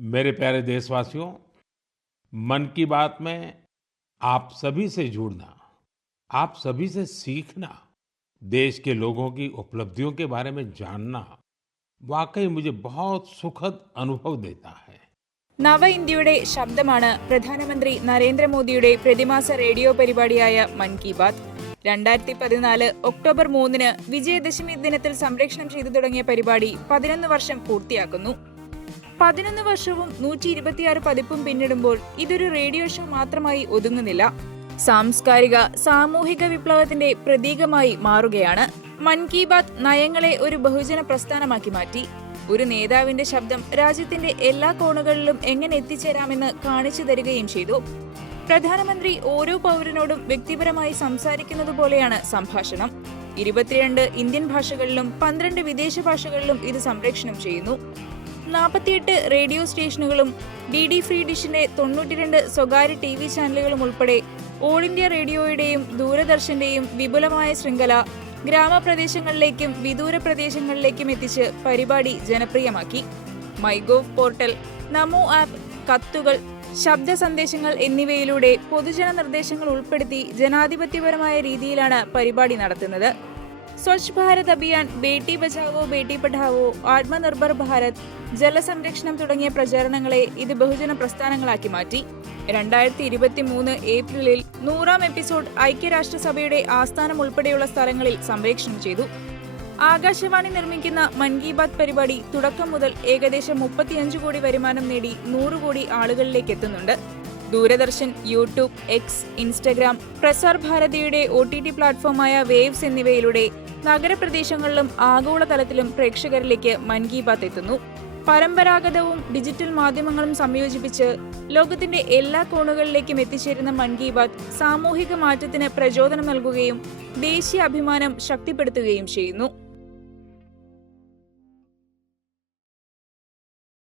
मेरे प्यारे देशवासियों, मन की बात में आप सभी से जुड़ना, आप सभी से सीखना देश के लोगों की उपलब्धियों के बारे में जानना वाकई मुझे बहुत सुखद अनुभव देता है നവ ഇന്ത്യയുടെ ശബ്ദമാണ് പ്രധാനമന്ത്രി നരേന്ദ്രമോദിയുടെ പ്രതിമാസ റേഡിയോ പരിപാടിയായ മൻ കി ബാത് രണ്ടായിരത്തി പതിനാല് ഒക്ടോബർ മൂന്നിന് വിജയദശമി ദിനത്തിൽ സംപ്രേഷണം ചെയ്തു തുടങ്ങിയ പരിപാടി പതിനൊന്ന് വർഷം പൂർത്തിയാക്കുന്നു പതിനൊന്ന് വർഷവും നൂറ്റി ഇരുപത്തിയാറ് പതിപ്പും പിന്നിടുമ്പോൾ ഇതൊരു റേഡിയോ ഷോ മാത്രമായി ഒതുങ്ങുന്നില്ല സാംസ്കാരിക സാമൂഹിക വിപ്ലവത്തിന്റെ പ്രതീകമായി മാറുകയാണ്. മൻ കി ബാത് നയങ്ങളെ ഒരു ബഹുജന പ്രസ്ഥാനമാക്കി മാറ്റി. ഒരു നേതാവിന്റെ ശബ്ദം രാജ്യത്തിന്റെ എല്ലാ കോണുകളിലും എങ്ങനെ എത്തിച്ചേരാമെന്ന് കാണിച്ചു തരികയും ചെയ്തു. പ്രധാനമന്ത്രി ഓരോ പൗരനോടും വ്യക്തിപരമായി സംസാരിക്കുന്നത് പോലെയാണ് സംഭാഷണം. ഇരുപത്തിരണ്ട് ഇന്ത്യൻ ഭാഷകളിലും പന്ത്രണ്ട് വിദേശ ഭാഷകളിലും ഇത് സംപ്രേക്ഷണം ചെയ്യുന്നു. നാൽപ്പത്തിയെട്ട് റേഡിയോ സ്റ്റേഷനുകളും ഡി ഡി ഫ്രീ ഡിഷിന്റെ തൊണ്ണൂറ്റിരണ്ട് സ്വകാര്യ ടി വി ചാനലുകളും ഉൾപ്പെടെ ഓൾ ഇന്ത്യ റേഡിയോയുടെയും ദൂരദർശന്റെയും വിപുലമായ ശൃംഖല ഗ്രാമപ്രദേശങ്ങളിലേക്കും വിദൂര പ്രദേശങ്ങളിലേക്കും എത്തിച്ച് പരിപാടി ജനപ്രിയമാക്കി. മൈഗോവ് പോർട്ടൽ നമോ ആപ്പ് കത്തുകൾ ശബ്ദ സന്ദേശങ്ങൾ എന്നിവയിലൂടെ പൊതുജന നിർദ്ദേശങ്ങൾ ഉൾപ്പെടുത്തി ജനാധിപത്യപരമായ രീതിയിലാണ് പരിപാടി നടത്തുന്നത്. സ്വച്ഛ് ഭാരത് അഭിയാൻ ബേട്ടി ബച്ചാവോ ബേട്ടി പഠാവോ ആത്മനിർഭർ ഭാരത് ജലസംരക്ഷണം തുടങ്ങിയ പ്രചാരണങ്ങളെ ഇത് ബഹുജന പ്രസ്ഥാനങ്ങളാക്കി മാറ്റി. രണ്ടായിരത്തി ഇരുപത്തി മൂന്ന് ഏപ്രിലിൽ നൂറാം എപ്പിസോഡ് ഐക്യരാഷ്ട്രസഭയുടെ ആസ്ഥാനം ഉൾപ്പെടെയുള്ള സ്ഥലങ്ങളിൽ സംപ്രേക്ഷണം ചെയ്തു. ആകാശവാണി നിർമ്മിക്കുന്ന മൻ കി ബാത് പരിപാടി തുടക്കം മുതൽ ഏകദേശം മുപ്പത്തിയഞ്ച് കോടി വരുമാനം നേടി നൂറ് കോടി ആളുകളിലേക്ക് എത്തുന്നുണ്ട്. Doordarshan YouTube X Instagram Prasar ഭാരതിയുടെ O T T പ്ലാറ്റ്ഫോമായ വേവ്സ് എന്നിവയിലൂടെ നഗരപ്രദേശങ്ങളിലും ആഗോളതലത്തിലും പ്രേക്ഷകരിലേക്ക് മൻ കി ബാത്ത് എത്തുന്നു. പരമ്പരാഗതവും ഡിജിറ്റൽ മാധ്യമങ്ങളും സംയോജിപ്പിച്ച് ലോകത്തിന്റെ എല്ലാ കോണുകളിലേക്കും എത്തിച്ചേരുന്ന മൻ കി ബാത് സാമൂഹിക മാറ്റത്തിന് പ്രചോദനം നൽകുകയും ദേശീയ അഭിമാനം ശക്തിപ്പെടുത്തുകയും ചെയ്യുന്നു.